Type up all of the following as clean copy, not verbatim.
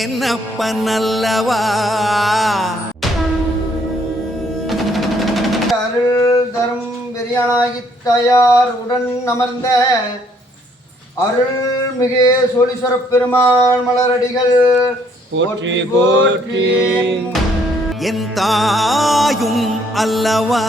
என்னப்ப நல்லவா அருள் தரும் பெரியானாகி தாயார் உடன் அமர்ந்த அருள்மிகு சோழீஸ்வர பெருமாள் மலரடிகள் போற்றி போற்றி. என் தாயும் அல்லவா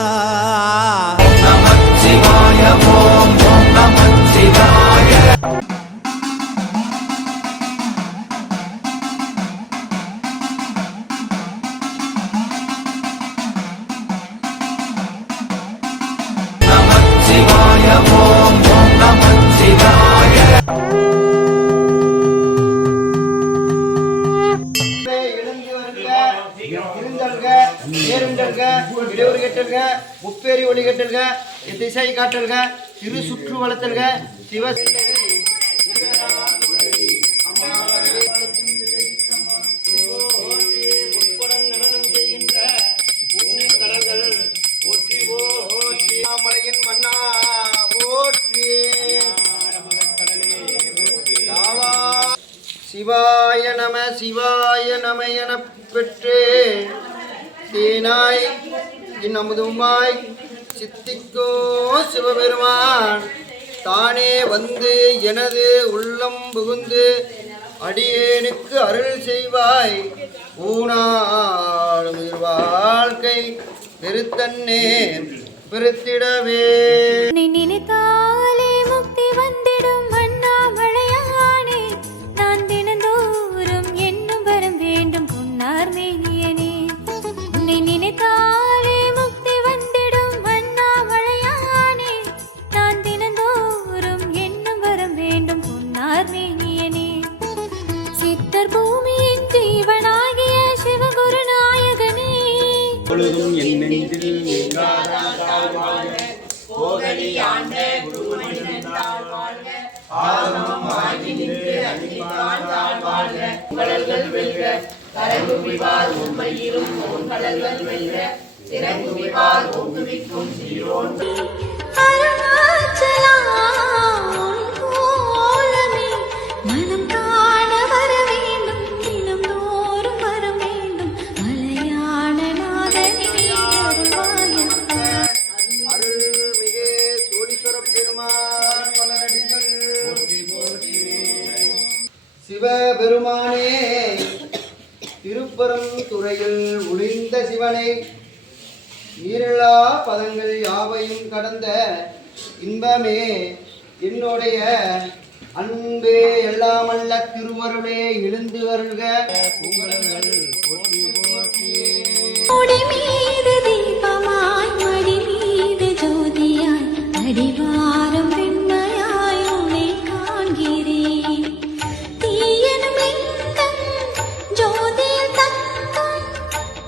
முப்பேரி ஒளி கட்டல்க திசை காட்டல்க திரு சுற்று வளர்த்தல்க சிவ மலையின் மன்னா போற்றி. சிவாய நம சிவாய நம எனப் பெற்று தேனாய் இன்னமுதுமாய் சித்திக்கோ சிவபெருமான் தானே வந்து எனது உள்ளம் புகுந்து அடியேனுக்கு அருள் செய்வாய். ஊனாடும் வாழ்க்கை பெருத்தன்னே பெருத்திடவே. நினைத்தாலே முக்தி வந்திடும் அண்ணாமலையானே, நான் தினந்தோறும் என்னும் வரம் வேண்டும் பொன்னார் மேனியனே. உன்னை நினைத்தாலே முக்தி வந்திடும் அண்ணாமலையானே, நான் தினந்தோறும் என்னும் வரம் வேண்டும் பொன்னார் மேனியனே. சித்தர் பூமியின் ஜீவனாகிய சிவகுரு நாயகனே, பொழுதும் என் நெஞ்சில் மனம் காண வர வேண்டும், தினம்தோறும் வர வேண்டும், மலையாள நாதனே அருள்வாயப்பா. அருள்மிகு சோழீஸ்வர பெருமான் மலரடிகள் சிவபெருமானே, திருப்பரம் துறையில் ஒளிந்த சிவனை, ஈரலா பதங்கள் யாவையும் கடந்த இன்பமே, என்னுடைய அன்பே, எல்லாமல்ல திருவருளே எழுந்து வருக. பூங்கலங்கள் போற்றி போற்றி. கொடி மீது தீபமாய், மடி மீது ஜோதியாய், அடிவாரம் பெண்மையாய் உன்னை காண்கிறேன். தீயனும் லிங்கம் ஜோதியில் தங்கம்,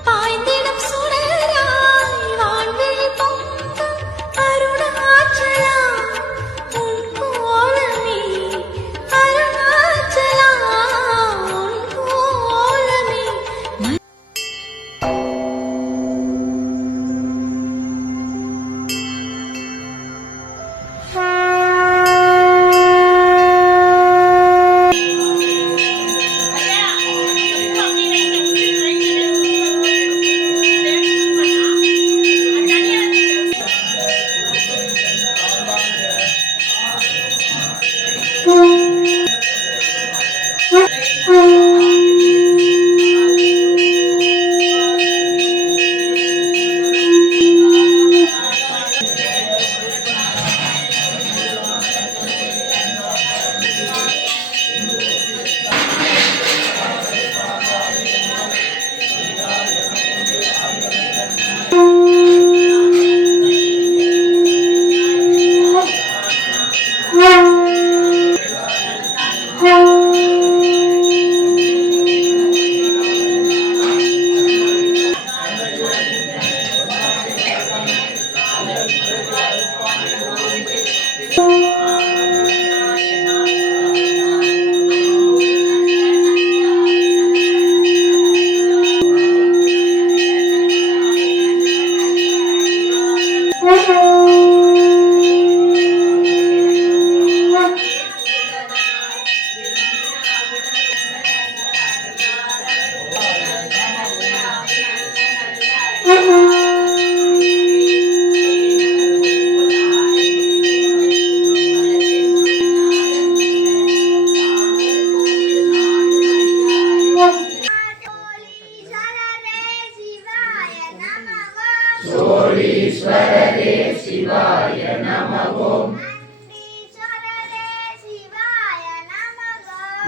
பாய்ந்திடும் சுடராய் வான்வெளி பொங்கும் அருணாச்சலா உன் கோலமே. அருணாச்சலா உன் கோலமே.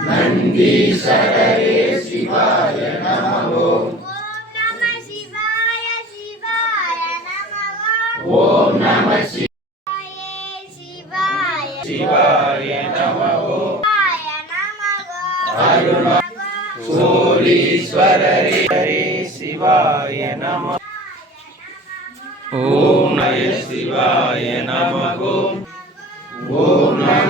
நந்தீஸ்வரரே சிவாய நமः ஓம் நம சிவாய நமः அருணாச்சலேஸ்வரரே சிவாய நமः ஓம் நம சிவாய நமः ஓம் நம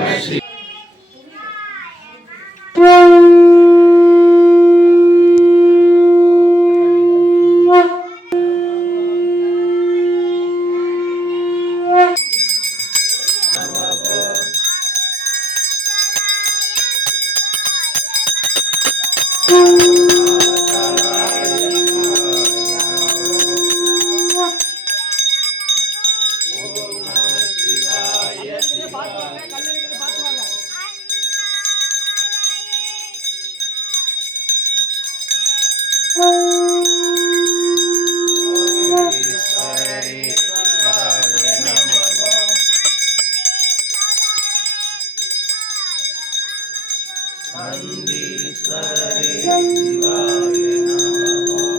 நந்தீஸ்வரரே சிவாய நமः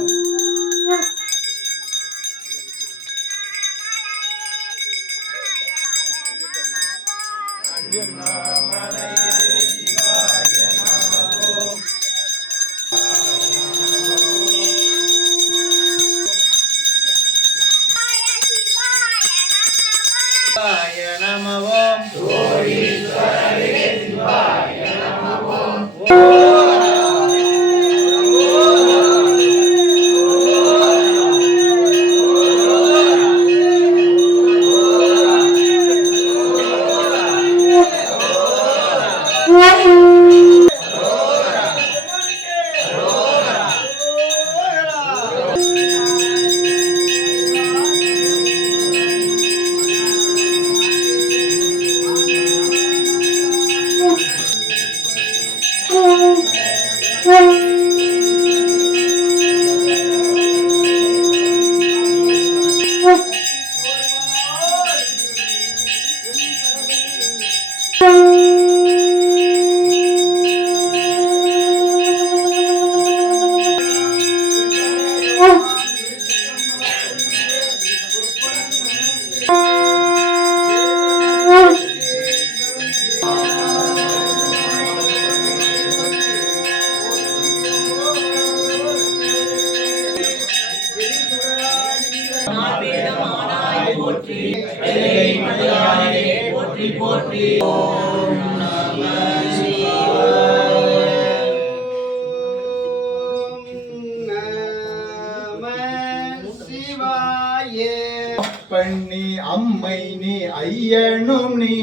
பண்ணி அம்மை நீ ஐயனும் நீ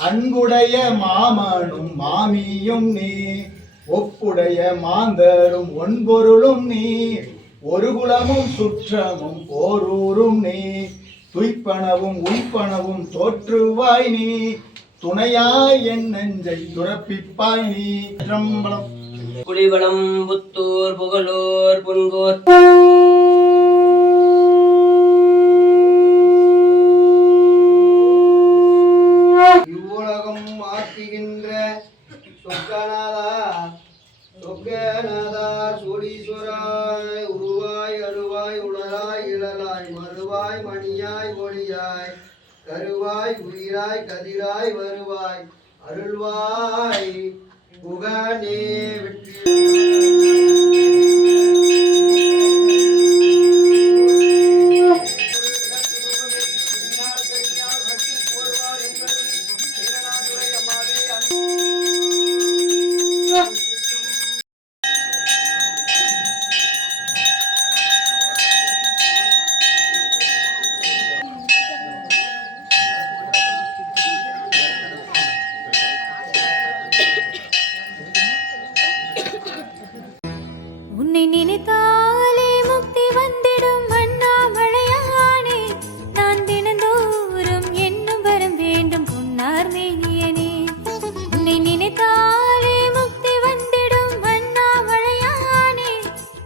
அன்புடைய மாமனும் மாமியும் நீ ஒப்புடைய மாந்தரும் ஒன்பொருளும் நீ ஒரு குலமும் சுற்றமும் ஓரூரும் நீ துய்ப்பனவும் உய்ப்பனவும் தோற்றுவாய் நீ துணையாய் என் நெஞ்சை துறப்பிப்பாய் நீ சிற்றம்பலம். புலிவளம் புத்தூர் புகழூர் புன்கூர் இவ்வுலகம் ஆக்குகின்ற சொக்கநாதா சொக்கநாதா சோடீஸ்வராய் உருவாய் அருவாய் உளராய் இளலாய் மறுவாய் மணியாய் ஒளியாய் கருவாய் உயிராய் கதிராய் வருவாய் அருள்வாய் புகனே வெற்றி உன்னை நினைத்தாலே முக்தி வந்திடும் அண்ணாமலையானே நான் தினந்தோறும் என்னும் வரம் வேண்டும் பொன்னார் மேனியனே உன்னை நினைத்தாலே முக்தி வந்திடும் அண்ணாமலையானே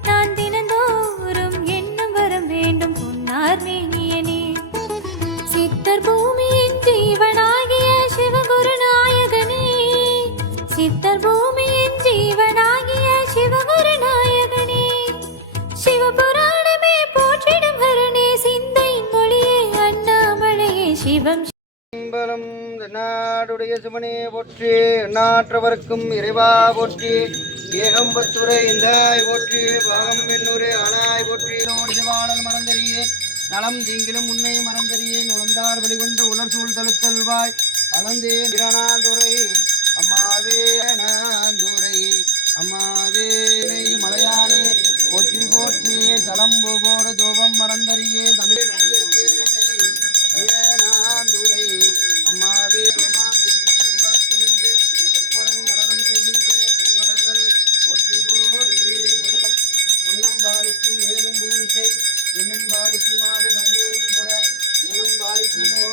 நான் தினந்தோறும் என்னும் வரம் வேண்டும் பொன்னார் மேனியனே சித்தர் பூமியின் ஜீவனாகிய சிவகுரு நாயகனே சித்தர் பூமி இவனாகிய சிவகுரு நாயகனே சிவபுராணமே போற்றிடும் ஹரனே சிந்தையின் மொழியே அண்ணாமலையே சிவம் பலம் நாடுடைய சிவனே போற்றி நாற்றவர்க்கும் இறைவா போற்றி ஏகம்பத்துரை இந்தாய் போற்றி பாகம் என்னுரை ஆனாய் போற்றி வாடல் மறந்தறியே நலம் தீங்கிலும் உன்னை மறந்தறியே நுழந்தார் வழிகொண்டு உலர் சூழ் தழுத்தல்வாய் அளந்தே இரணாதுரை அம்மாவே நாந்துரை அம்மாவே மலையானே போற்றி போற்றி சலம்பு போடு தூபம் மறந்தறியே தமிழ் நடிகருக்கு நாந்துரை அம்மாவே வளர்த்து நின்று நடனம் செய்கின்ற பூங்கடல்கள் போற்றி போற்றி உன்னம் பாலிக்கும் மேலும் பூமிசை இன்னும் பாலிக்கும் ஆடு கண்டேன் புற இன்னும் பாலிக்குமோ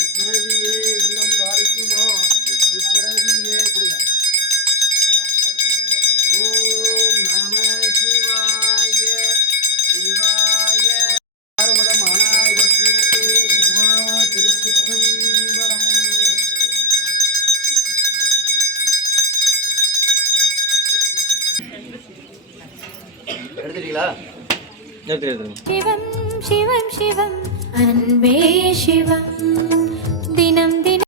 இப்பிறவியே இன்னும் பாலிக்குமோ இப்பிறவியே குடிங்க. ஓம் நம சிவாய சிவாய ஆறுமுகம் ஆனாய் பற்றி திருச்சிற்றம்பலம். எடுத்துட்டீங்களா? சிவம் சிவம் சிவம் அன்பே சிவம் தினம் தினம்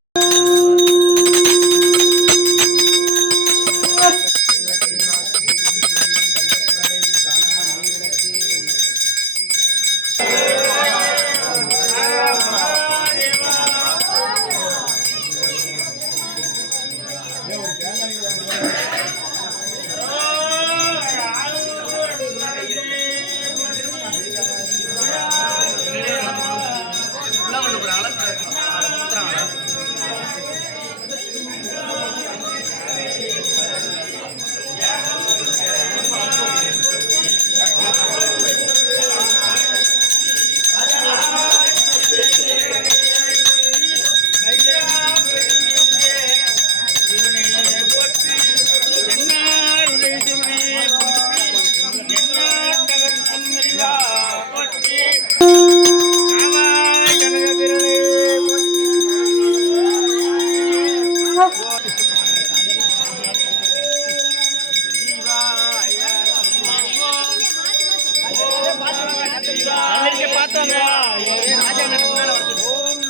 ஓம்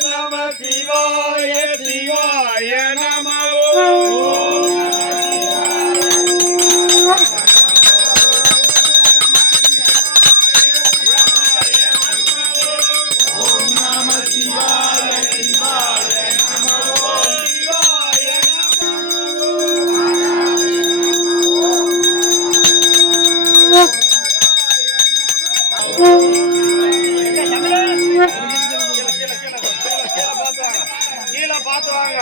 நம சிவாய சிவாய நமவோ கீழே பார்த்து வாங்க.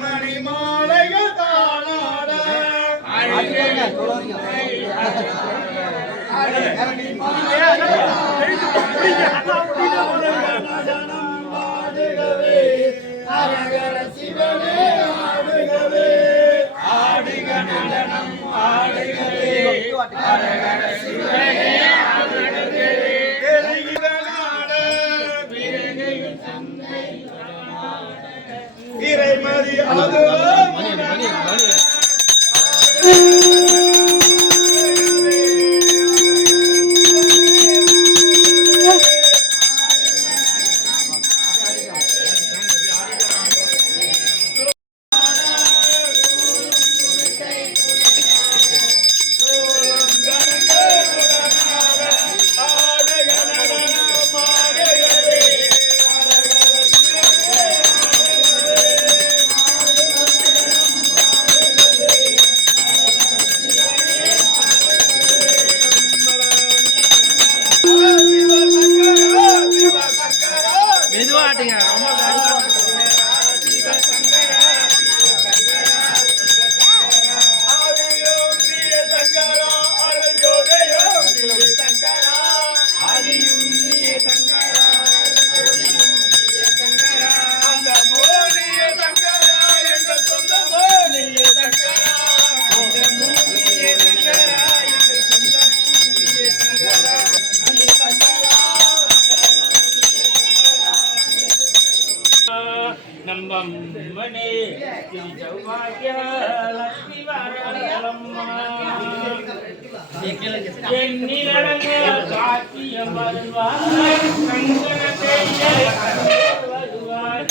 மணி மாலைகள் தானாட அரகர சிவனே ஆடுகவே ஆடுக நடனம் ஆடுகவே அரகர சிவனே ஆடுகவே இறைமதி அது நம்பம்மனே சௌபாகிய லட்சுமி வரலம்மா எண்ணிலங்க காத்தியம் வருவாய் கங்கணத்தை வருவாய்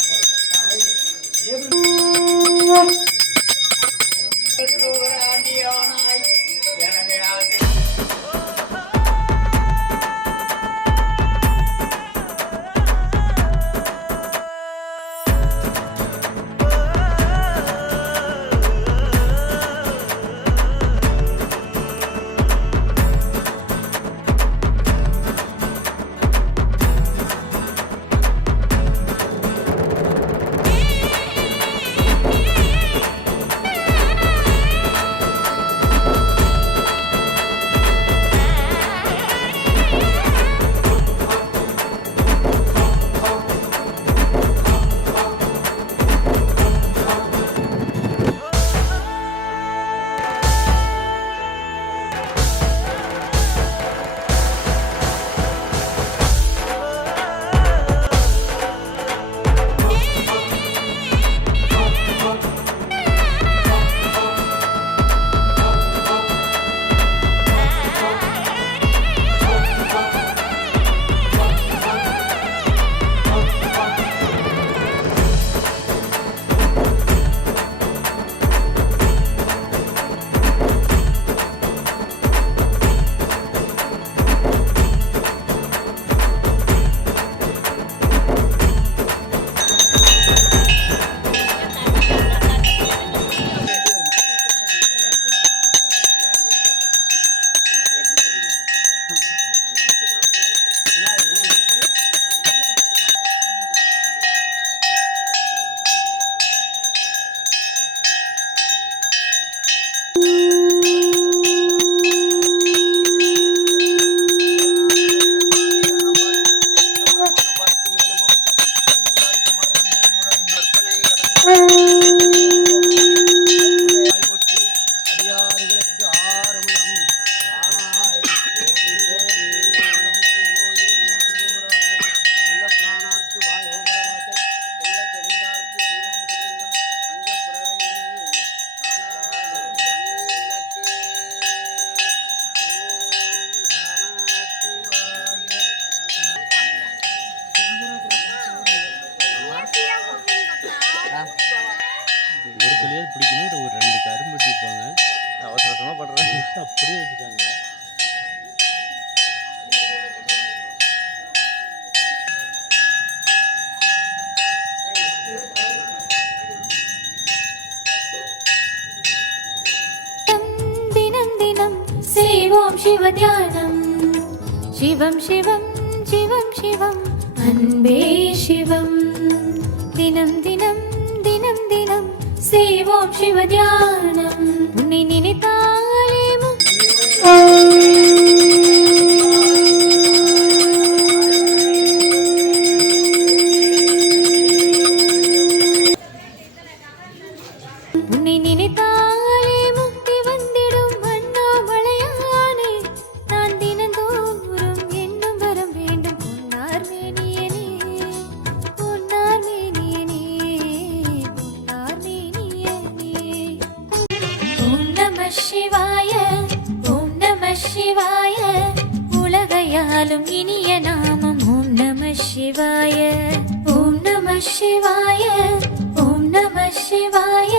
அப்படியே வச்சுட்டாங்க. தினம் தினம் செய்வோம் சிவ தியானம். சிவம் சிவம் சிவம் சிவம் அன்பே சிவம். தினம் தினம் தினம் தினம் செய்வோம் சிவதியானம் உன்னை நினைத்தாலே உன்னை நினைத்தாலே முக்தி வந்திடும் அண்ணாமலையானே நான் தினந்தோறும் என்னும் வரம் வேண்டும் பொன்னார் மேனியனே பொன்னார் மேனியனே பொன்னார் மேனியனே ஓம் நம சிவாய ஓம் நம சிவாய உலகையாலும் இனிய நாமம் ஓம் நம சிவாய ஓம் நம சிவாய ஓம் நம சிவாய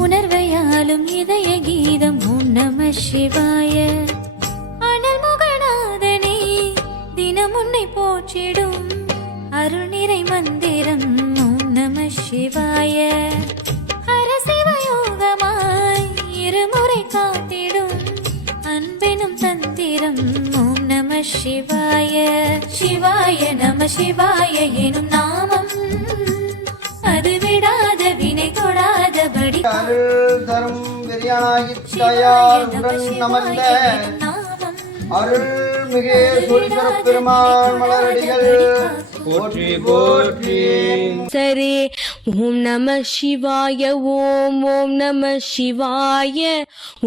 உணர்வையாலும் இதய கீதம் ஓம் நம சிவாய அனல் முகநாதனே தினம் உன்னை போற்றிடும் அருள் நிறை மந்திரம் ஓம் நம சிவாய ஹரசிவயோகமாய் இருமுறை காத்திடும் அன்பெனும் தந்திரம் ஓம் நம சிவாய சிவாய நம சிவாய எனும் நாமம் அது விடாத வினை தொடாதபடி அருள் தரும் பெரியானாகி தாயாருடன் நமந்த அருள்மிகு சோழீஸ்வர பெருமான் மலரடிகள் போற்றி போற்றி. சரே ஓம் நம சிவாய ஓம் ஓம் நம சிவாய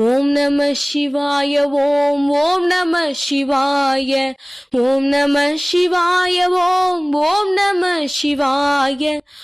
ஓம் நம சிவாய ஓம் ஓம் நம சிவாய ஓம் நம சிவாய ஓம் ஓம் நம சிவாய